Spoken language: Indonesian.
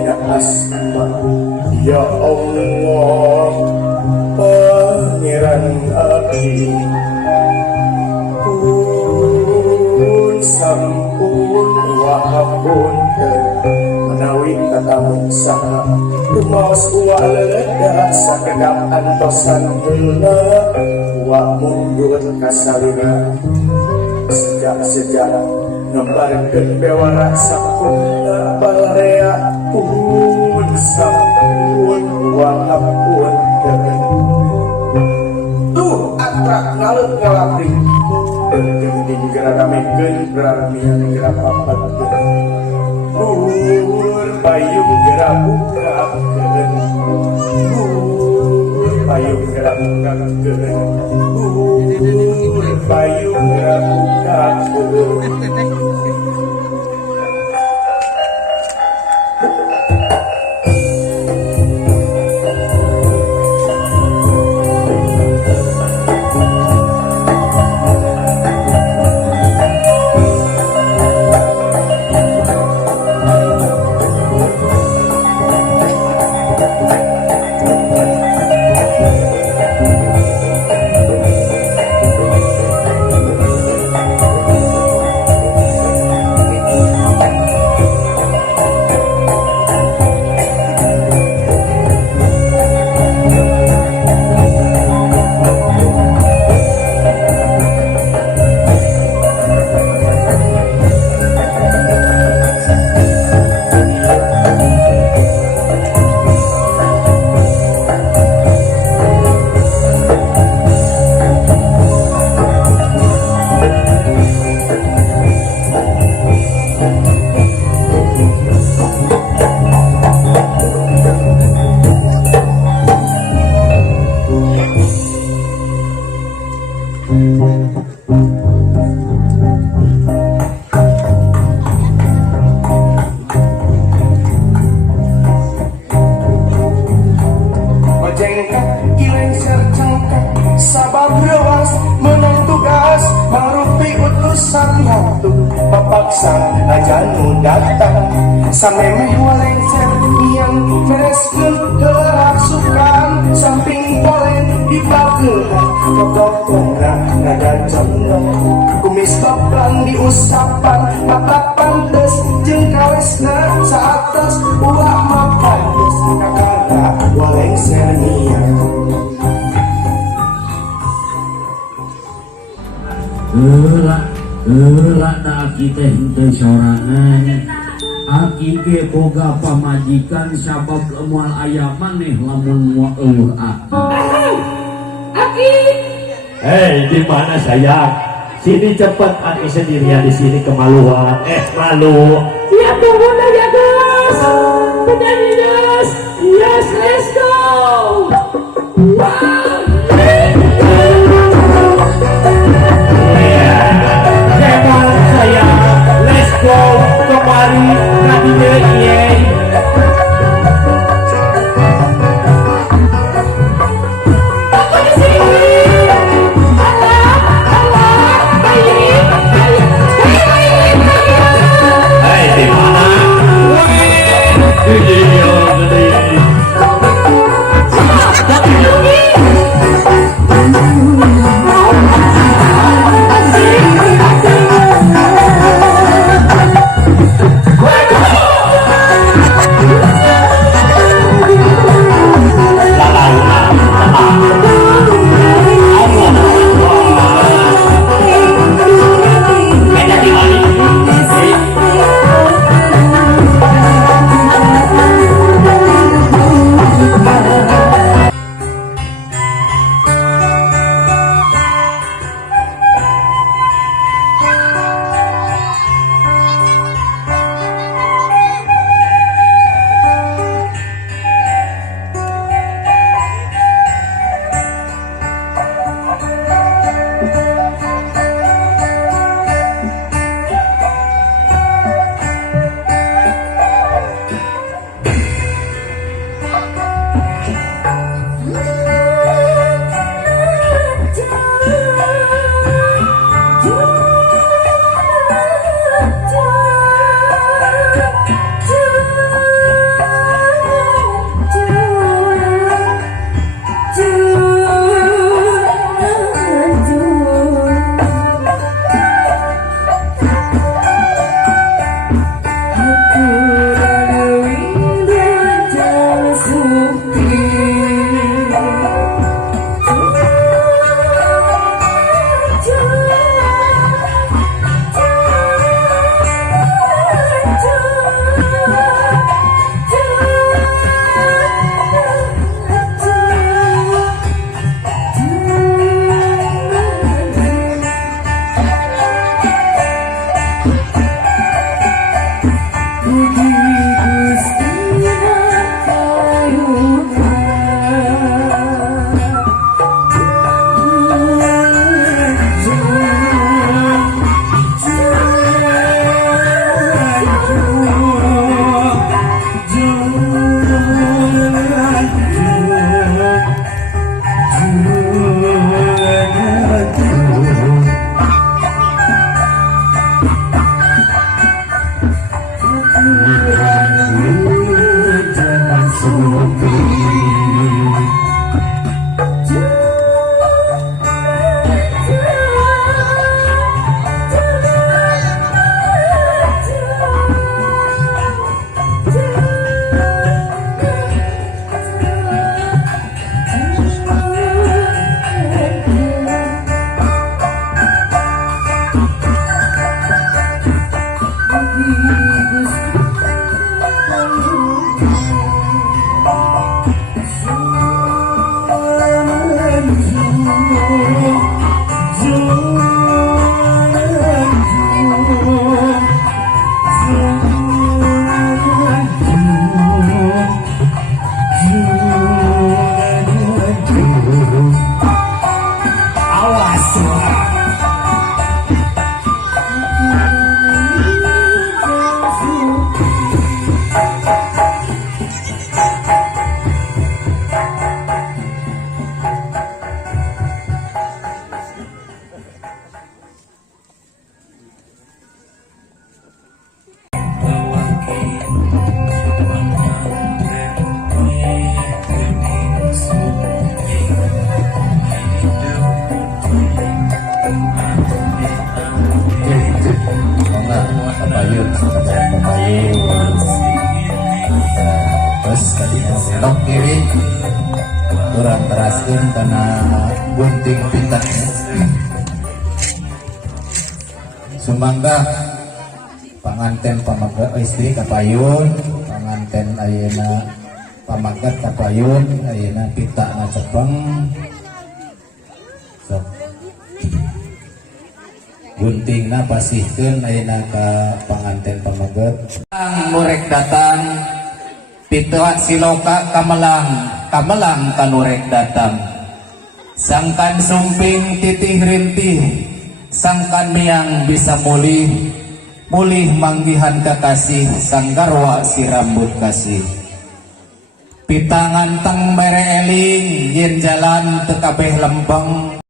dina asma. Ya Allah Pangeran abdi pun sampun wahapunten menawi tatamu saha kumaos uwa leda sakedap antosan heula uwa mundur kasalina sejak ngembarkeun bewara sampurna balarea pun sampun wahapunten tuh atrak ngalut ngalapring bergeuning geura ramekeun berarmian geura papatkeun payung geura bukakeun payung geura bukakeun payung geura bukakeun. Samemeh walengser yang mereskeun kerasukan samping polen dibageun pokok-pokokna nada condong kumis toplang diusapan mata pantes jeung kawesna saatas ulah mapantes kakara walengser niang Heula da aki teh henteu sorangan. Aki ge boga pamajikan sabab moal aya maneh lamun moal eueuh aki. Aki. Hei, di mana sayang? Sini cepet, Aki sendirian di sini kemaluan. Malu. Ya turun aja guys. Penyanyi guys. Yes, let's go. Wow. Let's go kemari nanti deh. Hai di mana? Video gede. terus tadi belok kiri kurang teraskan karena gunting pitanya sumangga panganten pamagat istri kapayun panganten ayeuna pamagat kapayun ayeuna pita na cepeng sok gunting na pasihkeun ayeuna ka panganten pamagat murek datang pituat siloka kamelang kanurek datang sangkan sumping titih rintih sangkan miang bisa mulih manggihan kakasih sanggarwa si rambut kasih pitangan teng mere eling yen jalan tekabeh lempeng